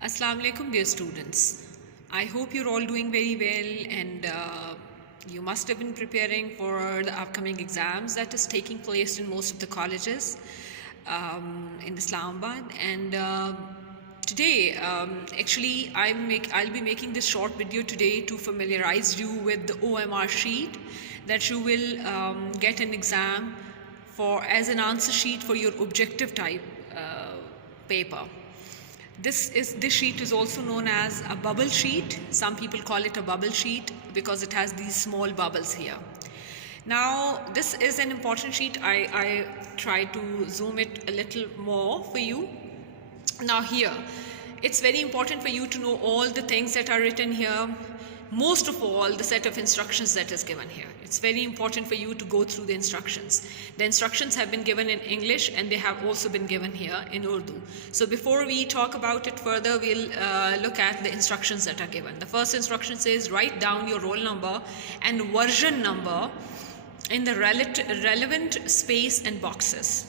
Assalamu alaikum, dear students. I hope you're all doing very well, and you must have been preparing for the upcoming exams that is taking place in most of the colleges in Islamabad. And today, actually, I'll be making this short video today to familiarize you with the OMR sheet that you will get an exam for as an answer sheet for your objective type paper. This sheet is also known as a bubble sheet. Some people call it a bubble sheet because it has these small bubbles here. Now, this is an important sheet. I try to zoom it a little more for you. Now here, it's very important for you to know all the things that are written here. Most of all, the set of instructions that is given here. It's very important for you to go through the instructions. The instructions have been given in English and they have also been given here in Urdu. So before we talk about it further, we'll look at the instructions that are given. The first instruction says write down your roll number and version number in the relevant space and boxes.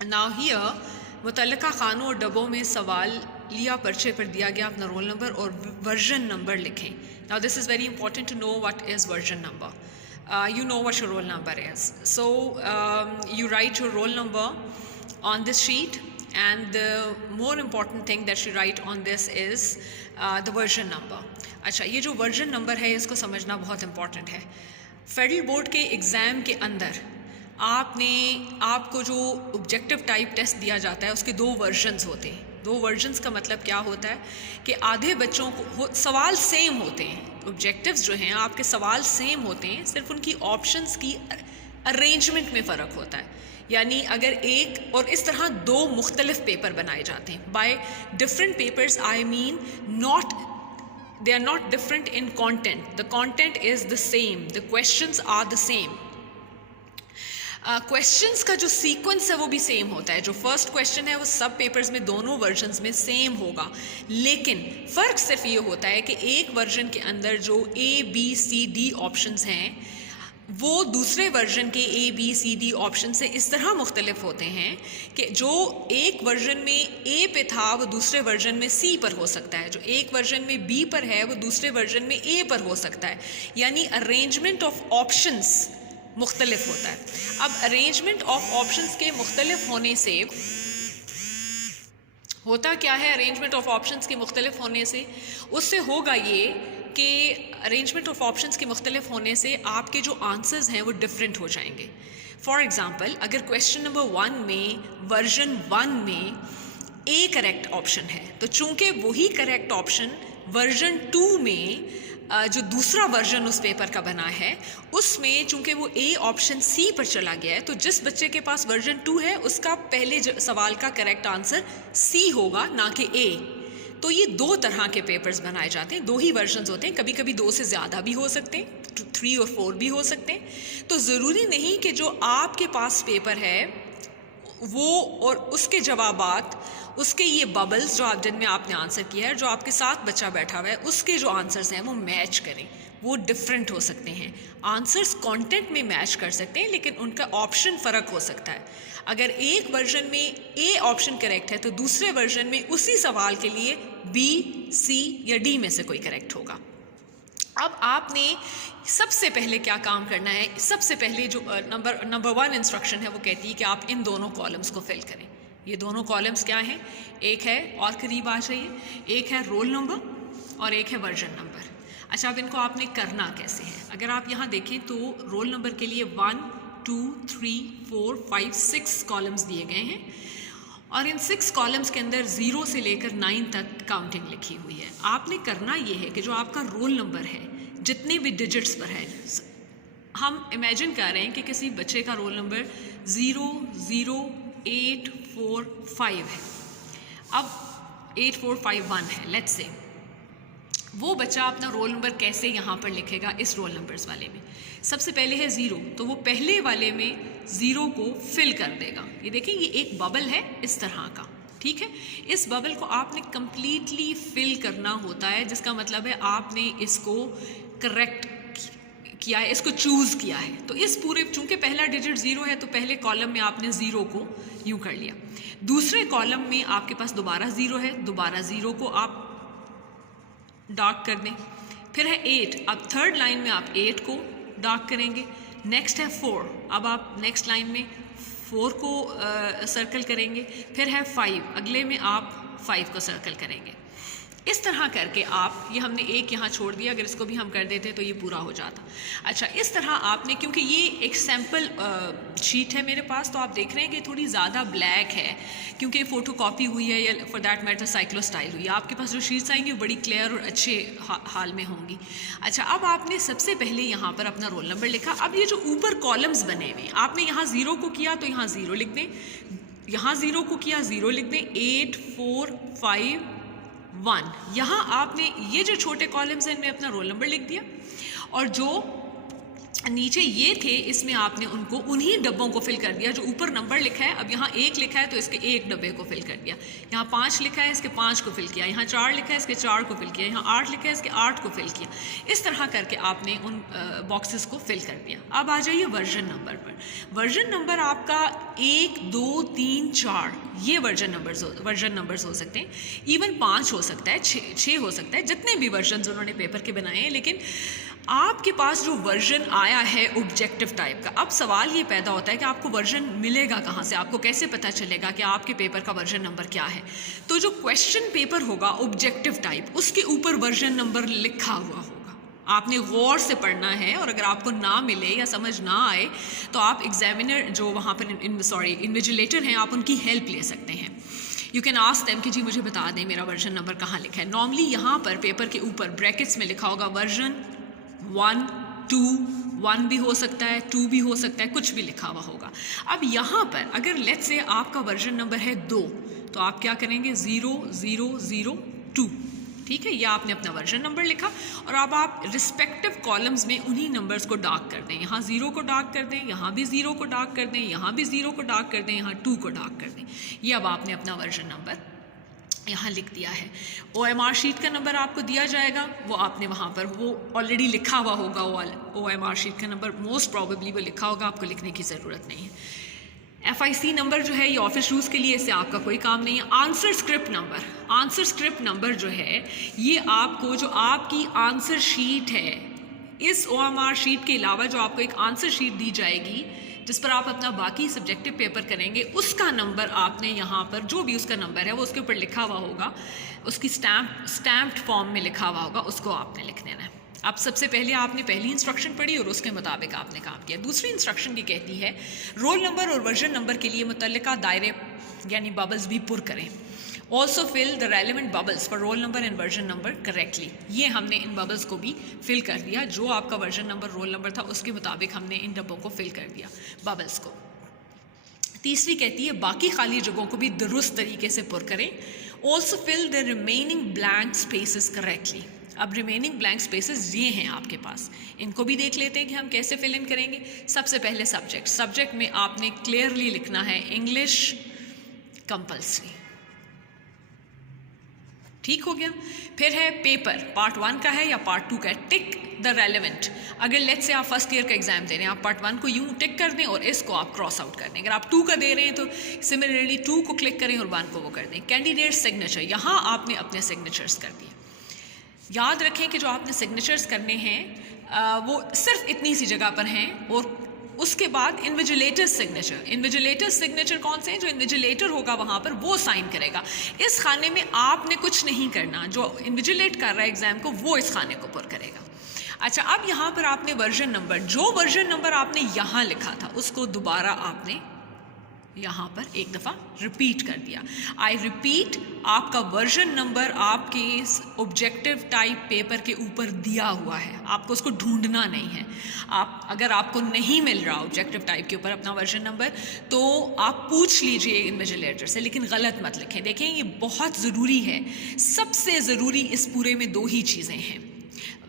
And now here, मुतल्लिका खानों और डब्बों में सवाल लिया पर्चे पर दिया गया अपना रोल नंबर और वर्जन नंबर लिखें. Now this is very important to know what is version number. You know what your roll number is. So you write your roll number on this sheet, and the more important thing that you write on this is the version number. अच्छा, ये जो version number है इसको समझना बहुत important है. Federal board के exam के अंदर आपको जो ऑब्जेक्टिव टाइप टेस्ट दिया जाता है उसके दो वर्जन्स होते हैं. दो वर्जन्स का मतलब क्या होता है कि आधे बच्चों को सवाल सेम होते हैं. ऑब्जेक्टिव्स जो हैं आपके सवाल सेम होते हैं, सिर्फ उनकी ऑप्शंस की अरेंजमेंट में फ़र्क होता है. यानी अगर एक और इस तरह दो मुख्तलिफ पेपर बनाए जाते हैं. By different papers I mean they are not different in content. The content is the same. The questions are the same. Questions का जो सीक्वेंस है वो भी सेम होता है. जो फर्स्ट क्वेश्चन है वो सब पेपर्स में दोनों वर्जन्स में सेम होगा, लेकिन फ़र्क सिर्फ ये होता है कि एक वर्जन के अंदर जो ABCD ऑप्शंस हैं वो दूसरे वर्जन के ABCD ऑप्शन से इस तरह मुख्तलिफ होते हैं कि जो एक वर्जन में A पे था वो दूसरे वर्जन में C पर हो सकता है, जो एक वर्जन में B पर है वो दूसरे वर्जन में A पर हो सकता है. यानी अरेंजमेंट ऑफ ऑप्शंस मुख्तलिफ होता है. अब अरेंजमेंट ऑफ ऑप्शंस के मुख्तलिफ होने से होता क्या है, अरेंजमेंट ऑफ ऑप्शंस के मुख्तलिफ होने से उससे होगा ये कि अरेंजमेंट ऑफ ऑप्शंस के मुख्तलिफ होने से आपके जो आंसर्स हैं वो डिफरेंट हो जाएंगे. फॉर एग्ज़ाम्पल, अगर क्वेश्चन नंबर 1 में वर्जन 1 में A करेक्ट ऑप्शन है, तो चूँकि वही करेक्ट ऑप्शन वर्जन 2 में जो दूसरा वर्जन उस पेपर का बना है उसमें चूँकि वो A ऑप्शन C पर चला गया है, तो जिस बच्चे के पास वर्जन 2 है उसका पहले सवाल का करेक्ट आंसर C होगा, ना कि A. तो ये दो तरह के पेपर्स बनाए जाते हैं, दो ही वर्जन्स होते हैं. कभी कभी दो से ज़्यादा भी हो सकते हैं, 3 और 4 भी हो सकते हैं. तो ज़रूरी नहीं कि जो आपके पास पेपर है वो और उसके जवाबात, उसके ये बबल्स जो आप जिनमें आपने आंसर किया है, जो आपके साथ बच्चा बैठा हुआ है उसके जो आंसर्स हैं वो मैच करें. वो डिफरेंट हो सकते हैं. आंसर्स कंटेंट में मैच कर सकते हैं लेकिन उनका ऑप्शन फ़र्क हो सकता है. अगर एक वर्जन में A ऑप्शन करेक्ट है तो दूसरे वर्जन में उसी सवाल के लिए B, C या D में से कोई करेक्ट होगा. अब आपने सबसे पहले क्या काम करना है, सबसे पहले जो नंबर 1 इंस्ट्रक्शन है वो कहती है कि आप इन दोनों कॉलम्स को फिल करें. ये दोनों कॉलम्स क्या हैं, एक है और करीब आ जाइए, एक है रोल नंबर और एक है वर्जन नंबर. अच्छा, अब इनको आपने करना कैसे है. अगर आप यहाँ देखें तो रोल नंबर के लिए 1, 2, 3, 4, 5, 6 कॉलम्स दिए गए हैं और इन 6 कॉलम्स के अंदर 0 से लेकर 9 तक काउंटिंग लिखी हुई है. आपने करना ये है कि जो आपका रोल नंबर है जितने भी डिजिट्स पर है, हम इमेजिन कर रहे हैं कि किसी बच्चे का रोल नंबर 00845 है. अब 8451 है लेट्स से. वो बच्चा अपना रोल नंबर कैसे यहाँ पर लिखेगा इस रोल नंबर्स वाले में. सबसे पहले है 0, तो वो पहले वाले में 0 को फिल कर देगा. ये देखें, ये एक बबल है इस तरह का, ठीक है. इस बबल को आपने कम्प्लीटली फिल करना होता है, जिसका मतलब है आपने इसको करेक्ट किया है, इसको चूज़ किया है। तो इस पूरे, चूंकि पहला डिजिट 0 है तो पहले कॉलम में आपने 0 को यूँ कर लिया, दूसरे कॉलम में आपके पास दोबारा 0 है, दोबारा 0 को आप डार्क कर दें। फिर है 8, अब थर्ड लाइन में आप 8 को डार्क करेंगे। नेक्स्ट है 4, अब आप नेक्स्ट लाइन में 4 को सर्कल करेंगे। फिर है 5, अगले में आप 5 को सर्कल करेंगे। इस तरह करके आप, ये हमने एक यहाँ छोड़ दिया, अगर इसको भी हम कर देते तो ये पूरा हो जाता। अच्छा, इस तरह आपने, क्योंकि ये एक सैम्पल शीट है मेरे पास, तो आप देख रहे हैं कि थोड़ी ज़्यादा ब्लैक है क्योंकि फ़ोटो कॉपी हुई है, या फॉर दैट मैटर साइक्लोस्टाइल हुई है। आपके पास जो शीट्स आएंगी वो बड़ी क्लियर और अच्छे हाल में होंगी। अच्छा, अब आपने सबसे पहले यहाँ पर अपना रोल नंबर लिखा। अब ये जो ऊपर कॉलम्स बने हुए, आपने यहाँ 0 को किया तो यहाँ 0 लिख दें, यहाँ 0 को किया 0 लिख दें, 8 4 5 1। यहाँ आपने ये जो छोटे कॉलम्स हैं इनमें अपना रोल नंबर लिख दिया, और जो नीचे ये थे इसमें आपने उनको उन्हीं डब्बों को फिल कर दिया जो ऊपर नंबर लिखा है। अब यहाँ 1 लिखा है तो इसके 1 डब्बे को फिल कर दिया, यहाँ 5 लिखा है इसके 5 को फिल किया, यहाँ 4 लिखा है इसके 4 को फिल किया, यहाँ 8 लिखा है इसके 8 को फिल किया। इस तरह करके आपने उन बॉक्सेस को फिल कर दिया। अब आ जाइए वर्जन नंबर पर। वर्जन नंबर आपका 1 2 3 4 ये वर्जन नंबर्स हो सकते हैं, इवन 5 हो सकता है, 6 हो सकता है, जितने भी वर्जन उन्होंने पेपर के बनाए हैं। लेकिन आपके पास जो वर्जन आया है ऑब्जेक्टिव टाइप का, अब सवाल ये पैदा होता है कि आपको वर्जन मिलेगा कहाँ से, आपको कैसे पता चलेगा कि आपके पेपर का वर्जन नंबर क्या है। तो जो क्वेश्चन पेपर होगा ऑब्जेक्टिव टाइप, उसके ऊपर वर्जन नंबर लिखा हुआ होगा, आपने गौर से पढ़ना है। और अगर आपको ना मिले या समझ ना आए तो आप एग्जामिनर जो वहाँ पर इन्विजिलेटर हैं, आप उनकी हेल्प ले सकते हैं। यू कैन आस्क देम कि जी मुझे बता दें मेरा वर्जन नंबर कहाँ लिखा है। नॉर्मली यहाँ पर पेपर के ऊपर ब्रैकेट्स में लिखा होगा वर्जन 1 2, 1 भी हो सकता है, 2 भी हो सकता है, कुछ भी लिखा हुआ होगा। अब यहाँ पर अगर लेट्स से आपका वर्जन नंबर है 2, तो आप क्या करेंगे 0 0 0 2, ठीक है। यह आपने अपना वर्जन नंबर लिखा, और अब आप रिस्पेक्टिव कॉलम्स में उन्हीं नंबर्स को डार्क कर दें। यहाँ 0 को डार्क कर दें, यहाँ भी 0 को डार्क कर दें, यहाँ भी 0 को डार्क कर दें, यहाँ 2 को डार्क कर दें। ये अब आपने अपना वर्जन नंबर यहाँ लिख दिया है। OMR शीट का नंबर आपको दिया जाएगा, वो आपने वहाँ पर वो ऑलरेडी लिखा हुआ होगा। OMR शीट का नंबर मोस्ट प्रॉबेबली वो लिखा होगा, आपको लिखने की ज़रूरत नहीं है। FIC नंबर जो है ये ऑफिस रूल्स के लिए, इससे आपका कोई काम नहीं है। आंसर स्क्रिप्ट नंबर जो है ये आपको, जो आपकी आंसर शीट है, इस OMR शीट के अलावा जो आपको एक आंसर शीट दी जाएगी जिस पर आप अपना बाकी सब्जेक्टिव पेपर करेंगे, उसका नंबर आपने यहाँ पर, जो भी उसका नंबर है वो उसके ऊपर लिखा हुआ होगा, उसकी स्टैम्प्ड फॉर्म में लिखा हुआ होगा, उसको आपने लिख देना है। अब सबसे पहले आपने पहली इंस्ट्रक्शन पढ़ी और उसके मुताबिक आपने काम किया। दूसरी इंस्ट्रक्शन ये कहती है रोल नंबर और वर्जन नंबर के लिए मुतल्लिका दायरे यानी बबल्स भी पुर करें। Also fill the relevant bubbles for roll number and version number correctly. ये हमने इन बबल्स को भी फिल कर दिया, जो आपका वर्जन नंबर रोल नंबर था उसके मुताबिक हमने इन डब्बों को फिल कर दिया, बबल्स को। तीसरी कहती है बाकी खाली जगहों को भी दुरुस्त तरीके से पुर करें। Also fill the remaining blank spaces correctly. अब रिमेनिंग ब्लैंक स्पेसेस ये हैं आपके पास, इनको भी देख लेते हैं कि हम कैसे फिल इन करेंगे। सबसे पहले सब्जेक्ट में आपने क्लियरली लिखना है इंग्लिश कंपल्सरी, ठीक हो गया। फिर है पेपर, पार्ट 1 का है या पार्ट 2 का है, टिक द रेलेवेंट। अगर लेट्स से आप फर्स्ट ईयर का एग्जाम दे रहे हैं, आप पार्ट 1 को यूं टिक कर दें और इसको आप क्रॉस आउट कर दें। अगर आप 2 का दे रहे हैं तो सिमिलरली 2 को क्लिक करें और 1 को वो कर दें। कैंडिडेट सिग्नेचर, यहाँ आपने अपने सिग्नेचर्स कर दिए। याद रखें कि जो आपने सिग्नेचर्स करने हैं वो सिर्फ इतनी सी जगह पर हैं, और उसके बाद इन्विजिलेटर सिग्नेचर कौन से हैं, जो इन्विजिलेटर होगा वहाँ पर वो साइन करेगा। इस खाने में आपने कुछ नहीं करना, जो इन्विजिलेट कर रहा है एग्जाम को वो इस खाने को पुर करेगा। अच्छा, अब यहाँ पर आपने वर्जन नंबर, जो वर्जन नंबर आपने यहाँ लिखा था उसको दोबारा आपने यहाँ पर एक दफ़ा रिपीट कर दिया। आई रिपीट, आपका वर्जन नंबर आपके इस ऑब्जेक्टिव टाइप पेपर के ऊपर दिया हुआ है, आपको उसको ढूंढना नहीं है। आप अगर आपको नहीं मिल रहा ऑब्जेक्टिव टाइप के ऊपर अपना वर्जन नंबर, तो आप पूछ लीजिए इन्विजिलेटर से, लेकिन गलत मत लिखें। देखें, ये बहुत ज़रूरी है, सबसे ज़रूरी इस पूरे में 2 ही चीज़ें हैं।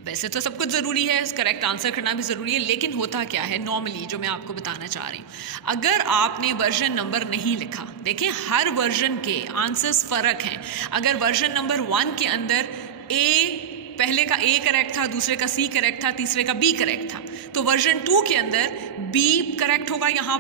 वैसे तो सब कुछ ज़रूरी है, करेक्ट आंसर करना भी ज़रूरी है, लेकिन होता क्या है नॉर्मली, जो मैं आपको बताना चाह रही हूँ, अगर आपने वर्जन नंबर नहीं लिखा, देखें हर वर्जन के आंसर्स फ़र्क हैं। अगर वर्जन नंबर 1 के अंदर A पहले का ए करेक्ट था, दूसरे का सी करेक्ट था, तीसरे का बी करेक्ट था, तो वर्जन 2 के अंदर बी करेक्ट होगा यहाँ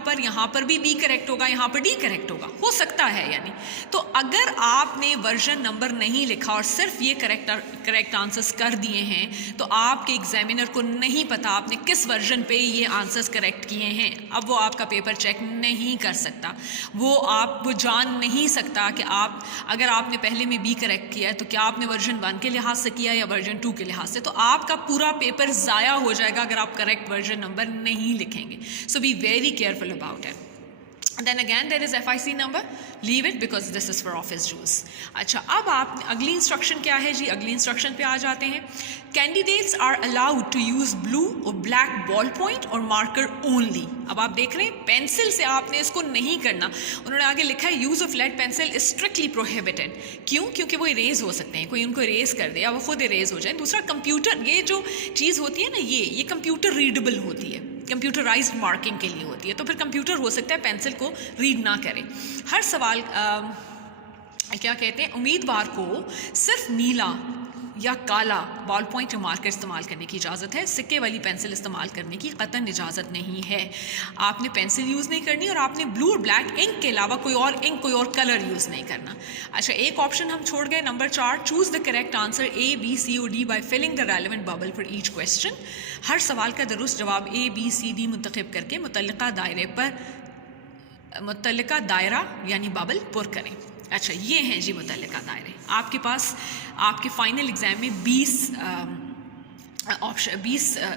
पर भी बी करेक्ट होगा, यहाँ पर डी करेक्ट होगा, हो सकता है यानी। तो अगर आपने वर्जन नंबर नहीं लिखा और सिर्फ ये करेक्ट आंसर्स कर दिए हैं तो आपके एग्जामिनर को नहीं पता आपने किस वर्जन पे ये आंसर्स करेक्ट किए हैं। अब वो आपका पेपर चेक नहीं कर सकता, वो जान नहीं सकता कि आप अगर आपने पहले में बी करेक्ट किया है तो क्या आपने वर्जन 1 के लिहाज से किया या वर्जन 2 के लिहाज से, तो आपका पूरा पेपर ज़ाया हो जाएगा अगर आप करेक्ट वर्जन नंबर नहीं लिखेंगे। So be very careful about it. Then again there is FIC number, leave it because this is for office use। अच्छा, अब आप अगली इंस्ट्रक्शन क्या है जी, अगली इंस्ट्रक्शन पे आ जाते हैं। Candidates are allowed to use blue और ब्लैक बॉल पॉइंट और मार्कर ओनली। अब आप देख रहे हैं पेंसिल से आपने इसको नहीं करना, उन्होंने आगे लिखा है use of lead pencil is strictly prohibited. क्यों? क्योंकि वो इरेज हो सकते हैं, कोई उनको इरेज कर दे या वो खुद इरेज हो जाए। दूसरा, कंप्यूटर, ये जो चीज़ होती है ना, ये कंप्यूटर रीडेबल होती है, कंप्यूटराइज्ड मार्किंग के लिए होती है, तो फिर कंप्यूटर हो सकता है पेंसिल को रीड ना करे। हर सवाल क्या कहते हैं, उम्मीदवार को सिर्फ नीला या काला बॉल पॉइंट या मार्कर इस्तेमाल करने की इजाज़त है, सिक्के वाली पेंसिल इस्तेमाल करने की कतन इजाज़त नहीं है। आपने पेंसिल यूज़ नहीं करनी और आपने ब्लू और ब्लैक इंक के अलावा कोई और इंक, कोई और कलर यूज़ नहीं करना। अच्छा, एक ऑप्शन हम छोड़ गए, number 4, choose the correct answer A, B, C और D by filling the relevant bubble for each question. हर सवाल का दुरुस्त जवाब A, B, C, D मुंतखब करके मुतल्लिका दायरा यानी बबल पुर करें। अच्छा, ये हैं जी मुतल्लिका दायरे। आपके पास आपके फाइनल एग्जाम में 20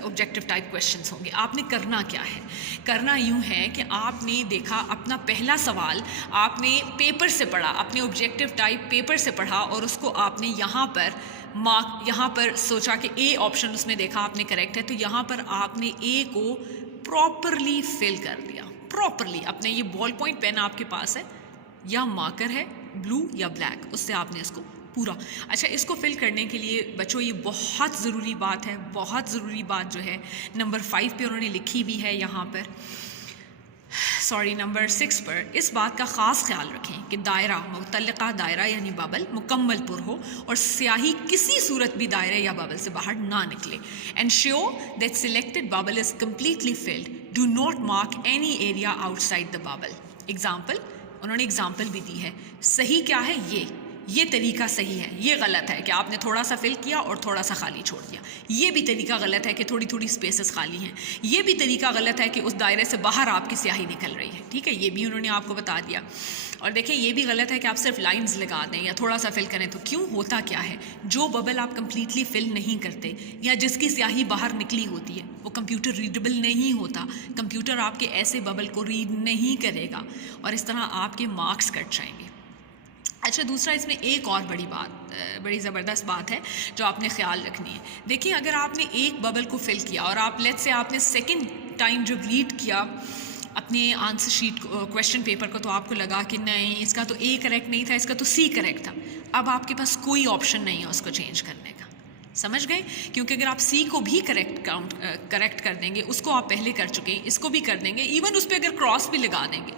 ऑब्जेक्टिव टाइप क्वेश्चंस होंगे। आपने करना क्या है, करना यूँ है कि आपने देखा अपना पहला सवाल आपने पेपर से पढ़ा, अपने ऑब्जेक्टिव टाइप पेपर से पढ़ा और उसको आपने यहाँ पर सोचा कि ए ऑप्शन उसमें देखा आपने करेक्ट है, तो यहाँ पर आपने ए को प्रॉपरली फिल कर दिया। प्रॉपरली अपने ये बॉल पॉइंट पेन आपके पास है या मार्कर है ब्लू या ब्लैक, उससे आपने इसको पूरा। अच्छा, इसको फिल करने के लिए बच्चों ये बहुत ज़रूरी बात है, बहुत ज़रूरी बात जो है नंबर 5 पे उन्होंने लिखी भी है, यहाँ पर नंबर 6 पर इस बात का ख़ास ख्याल रखें कि दायरा, मुतल्लिका दायरा यानी बबल मुकम्मल पुर हो और स्याही किसी सूरत भी दायरे या बबल से बाहर ना निकले। Ensure that selected bubble is completely field, do not mark any area outside the bubble. Example, उन्होंने एग्जाम्पल भी दी है। सही क्या है, ये तरीका सही है, ये गलत है कि आपने थोड़ा सा फिल किया और थोड़ा सा खाली छोड़ दिया। ये भी तरीका गलत है कि थोड़ी थोड़ी स्पेसेस खाली हैं। ये भी तरीका गलत है कि उस दायरे से बाहर आपकी स्याही निकल रही है। ठीक है, ये भी उन्होंने आपको बता दिया। और देखें, ये भी गलत है कि आप सिर्फ लाइंस लगा दें या थोड़ा सा फिल करें। तो क्यों, होता क्या है, जो बबल आप कंप्लीटली फिल नहीं करते या जिसकी स्याही बाहर निकली होती है वो कंप्यूटर रीडेबल नहीं होता। कंप्यूटर आपके ऐसे बबल को रीड नहीं करेगा और इस तरह आपके मार्क्स कट जाएंगे। अच्छा, दूसरा इसमें एक और बड़ी ज़बरदस्त बात है जो आपने ख्याल रखनी है। देखिए, अगर आपने एक बबल को फिल किया और आप लेट्स से आपने सेकंड टाइम जब रीड किया अपने आंसर शीट क्वेश्चन पेपर को, तो आपको लगा कि नहीं, इसका तो ए करेक्ट नहीं था, इसका तो सी करेक्ट था। अब आपके पास कोई ऑप्शन नहीं है उसको चेंज करने का। समझ गए? क्योंकि अगर आप सी को भी करेक्ट कर देंगे, उसको आप पहले कर चुके हैं, इसको भी कर देंगे, इवन उस पर अगर क्रॉस भी लगा देंगे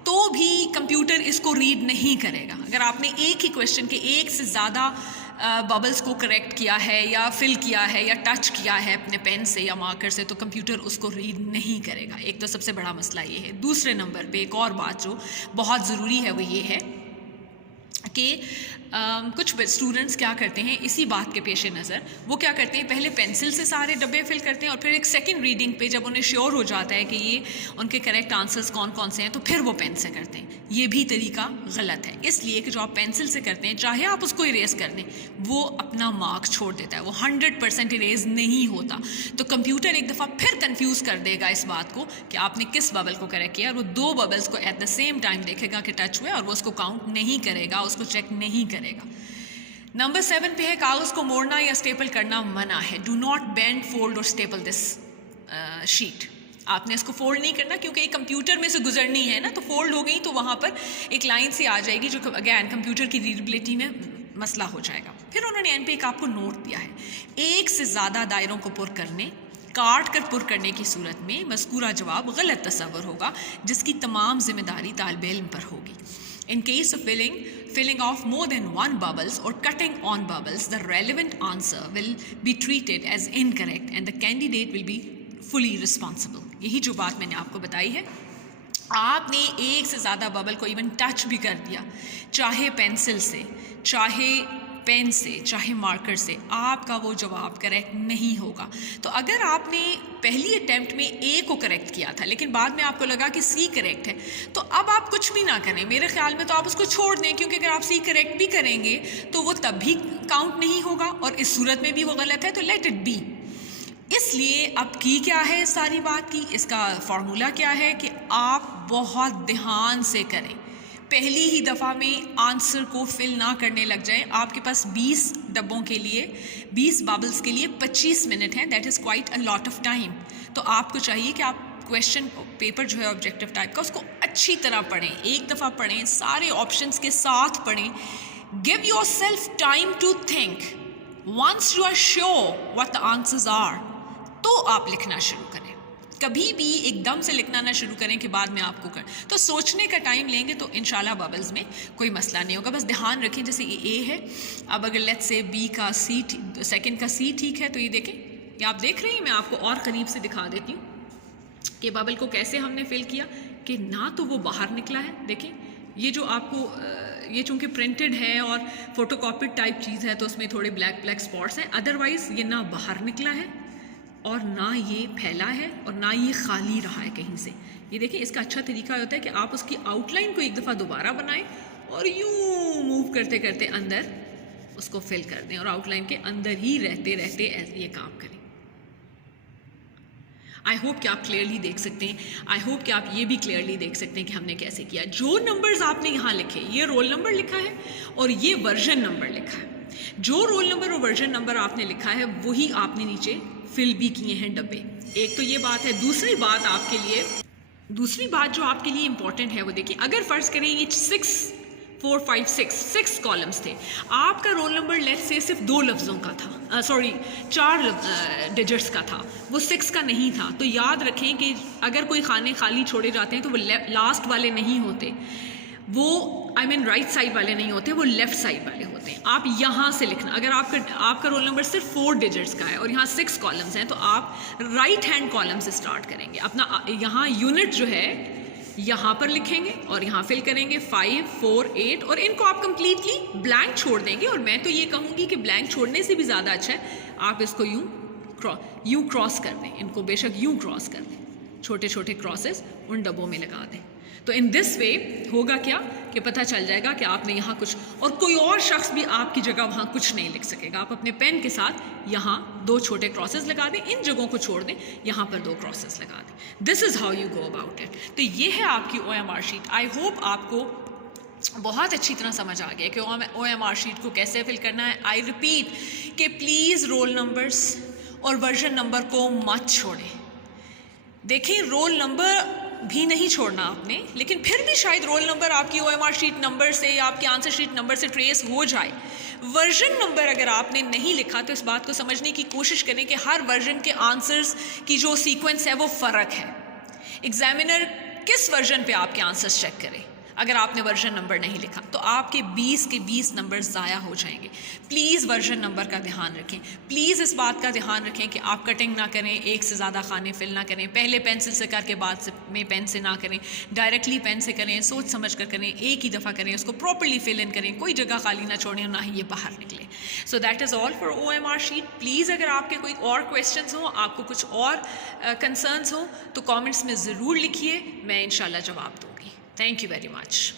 तो भी कंप्यूटर इसको रीड नहीं करेगा। अगर आपने एक ही क्वेश्चन के एक से ज़्यादा बबल्स को करेक्ट किया है या फिल किया है या टच किया है अपने पेन से या मार्कर से, तो कंप्यूटर उसको रीड नहीं करेगा। एक तो सबसे बड़ा मसला ये है। दूसरे नंबर पे एक और बात जो बहुत ज़रूरी है वो ये है कि कुछ स्टूडेंट्स क्या करते हैं, इसी बात के पेश नज़र वो क्या करते हैं, पहले पेंसिल से सारे डब्बे फिल करते हैं और फिर एक सेकंड रीडिंग पे जब उन्हें श्योर हो जाता है कि ये उनके करेक्ट आंसर्स कौन कौन से हैं, तो फिर वो पेन से करते हैं। ये भी तरीका गलत है, इसलिए कि जो आप पेंसिल से करते हैं, चाहे आप उसको इरेज कर दें, वो अपना मार्क्स छोड़ देता है, वो 100% इरेज नहीं होता। तो कंप्यूटर एक दफ़ा फिर कन्फ्यूज़ कर देगा इस बात को कि आपने किस बबल को करेक्ट किया, और वो दो बबल्स को एट द सेम टाइम देखेगा कि टच हुए और वो उसको काउंट नहीं करेगा, उसको चेक नहीं करेगा। नंबर 7 पे है कागज़ को मोड़ना या स्टेपल करना मना है। Do not bend, fold or staple this sheet. आपने इसको फोल्ड नहीं करना क्योंकि एक कंप्यूटर में से गुजरनी है ना, तो फोल्ड हो गई तो वहाँ पर एक लाइन सी आ जाएगी जो अगैन कंप्यूटर की रीडेबिलिटी में मसला हो जाएगा। फिर उन्होंने एन पे एक आपको नोट दिया है, एक से ज़्यादा दायरों को पुर करने, काट कर पुर करने की सूरत में मज़कूरा जवाब गलत तस्वर होगा जिसकी तमाम जिम्मेदारी तालिब इल्म पर होगी। In case of filling off more than one bubbles or cutting on bubbles, the relevant answer will be treated as incorrect and the candidate will be fully responsible. यही जो बात मैंने आपको बताई है, आपने एक से ज़्यादा बबल को इवन टच भी कर दिया, चाहे पेंसिल से, चाहे पेन से, चाहे मार्कर से, आपका वो जवाब करेक्ट नहीं होगा। तो अगर आपने पहली अटेम्प्ट में ए को करेक्ट किया था लेकिन बाद में आपको लगा कि सी करेक्ट है, तो अब आप कुछ भी ना करें, मेरे ख्याल में तो आप उसको छोड़ दें, क्योंकि अगर आप सी करेक्ट भी करेंगे तो वो तब भी काउंट नहीं होगा और इस सूरत में भी वो गलत है, तो लेट इट बी। इसलिए अब की क्या है सारी बात की, इसका फार्मूला क्या है कि आप बहुत ध्यान से करें, पहली ही दफ़ा में आंसर को फिल ना करने लग जाएं। आपके पास 20 डब्बों के लिए, 20 बबल्स के लिए 25 मिनट हैं, that is quite a lot of time. तो आपको चाहिए कि आप क्वेश्चन पेपर जो है ऑब्जेक्टिव टाइप का, उसको अच्छी तरह पढ़ें, एक दफ़ा पढ़ें, सारे ऑप्शंस के साथ पढ़ें, give yourself time to think, once you are sure what the answers are, तो आप लिखना शुरू करें। कभी भी एकदम से लिखना ना शुरू करें कि बाद में आपको तो सोचने का टाइम लेंगे तो इंशाल्लाह बबल्स में कोई मसला नहीं होगा। बस ध्यान रखें, जैसे ये ए है, अब अगर लेट्स से बी का सी, सेकंड का सी ठीक है, तो ये देखें, ये आप देख रहे हैं, मैं आपको और करीब से दिखा देती हूँ कि बबल को कैसे हमने फिल किया, कि ना तो वो बाहर निकला है, देखें ये जो आपको ये चूँकि प्रिंटेड है और फोटोकॉपीड टाइप चीज़ है तो उसमें थोड़े ब्लैक ब्लैक स्पॉट्स हैं, अदरवाइज़ ये ना बाहर निकला है और ना ये फैला है और ना ये खाली रहा है कहीं से। ये देखिए, इसका अच्छा तरीका होता है कि आप उसकी आउटलाइन को एक दफ़ा दोबारा बनाएं और यूं मूव करते करते अंदर उसको फिल कर दें और आउटलाइन के अंदर ही रहते रहते ये काम करें। आई होप कि आप क्लियरली देख सकते हैं, आई होप कि आप ये भी क्लियरली देख सकते हैं कि हमने कैसे किया। जो नंबर्स आपने यहाँ लिखे, ये रोल नंबर लिखा है और ये वर्जन नंबर लिखा है। जो रोल नंबर और वर्जन नंबर आपने लिखा है वही आपने नीचे फिल भी किए हैं डब्बे। एक तो ये बात है। दूसरी बात जो आपके लिए इंपॉर्टेंट है वो देखिए, अगर फ़र्ज़ करें ये 6 4 5 6 कॉलम्स थे, आपका रोल नंबर लेट्स से सिर्फ 2 लफ्ज़ों का था, 4 डिजिट्स का था, वो 6 का नहीं था, तो याद रखें कि अगर कोई खाने खाली छोड़े जाते हैं तो वो लास्ट वाले नहीं होते, वो राइट साइड वाले नहीं होते, वो लेफ़्ट साइड वाले होते हैं। आप यहाँ से लिखना, अगर आपका रोल नंबर सिर्फ 4 डिजिट्स का है और यहाँ 6 कॉलम्स हैं, तो आप राइट हैंड कॉलम से स्टार्ट करेंगे। अपना यहाँ यूनिट जो है यहाँ पर लिखेंगे और यहाँ फिल करेंगे 5 4 8 और इनको आप कंप्लीटली ब्लैंक छोड़ देंगे। और मैं तो ये कहूँगी कि ब्लैंक छोड़ने से भी ज़्यादा अच्छा है आप इसको यूँ क्रॉस कर दें, इनको बेशक यूँ क्रॉस कर दें, छोटे छोटे क्रॉसेस उन डब्बों में लगा दें। तो इन दिस वे होगा क्या कि पता चल जाएगा कि आपने यहाँ कुछ, और कोई और शख्स भी आपकी जगह वहाँ कुछ नहीं लिख सकेगा। आप अपने पेन के साथ यहाँ 2 छोटे क्रॉसेस लगा दें, इन जगहों को छोड़ दें, यहाँ पर 2 क्रॉसेस लगा दें। This is how you go about it. तो ये है आपकी OMR शीट। आई होप आपको बहुत अच्छी तरह समझ आ गया कि OMR शीट को कैसे फिल करना है। आई रिपीट कि प्लीज़ रोल नंबर्स और वर्जन नंबर को मत छोड़ें। देखिए, रोल नंबर भी नहीं छोड़ना आपने, लेकिन फिर भी शायद रोल नंबर आपकी OMR शीट नंबर से या आपकी आंसर शीट नंबर से ट्रेस हो जाए। वर्जन नंबर अगर आपने नहीं लिखा तो इस बात को समझने की कोशिश करें कि हर वर्जन के आंसर्स की जो सीक्वेंस है वो फ़र्क है। एग्जामिनर किस वर्जन पे आपके आंसर्स चेक करे, अगर आपने वर्जन नंबर नहीं लिखा तो आपके 20 के 20 नंबर ज़ाया हो जाएंगे। प्लीज़ वर्जन नंबर का ध्यान रखें। प्लीज़ इस बात का ध्यान रखें कि आप कटिंग ना करें, एक से ज़्यादा खाने फिल ना करें, पहले पेंसिल से करके बाद में पेन से ना करें, डायरेक्टली पेन से करें, सोच समझ कर करें, एक ही दफ़ा करें, उसको प्रॉपरली फिल इन करें, कोई जगह खाली ना छोड़ें और ना ही ये बाहर निकले। So that is all for OMR sheet. Please अगर आपके कोई और क्वेश्चंस हों, आपको कुछ और कंसर्न्स हों तो कमेंट्स में ज़रूर लिखिए, मैं इंशाल्लाह जवाब दूँगी। Thank you very much.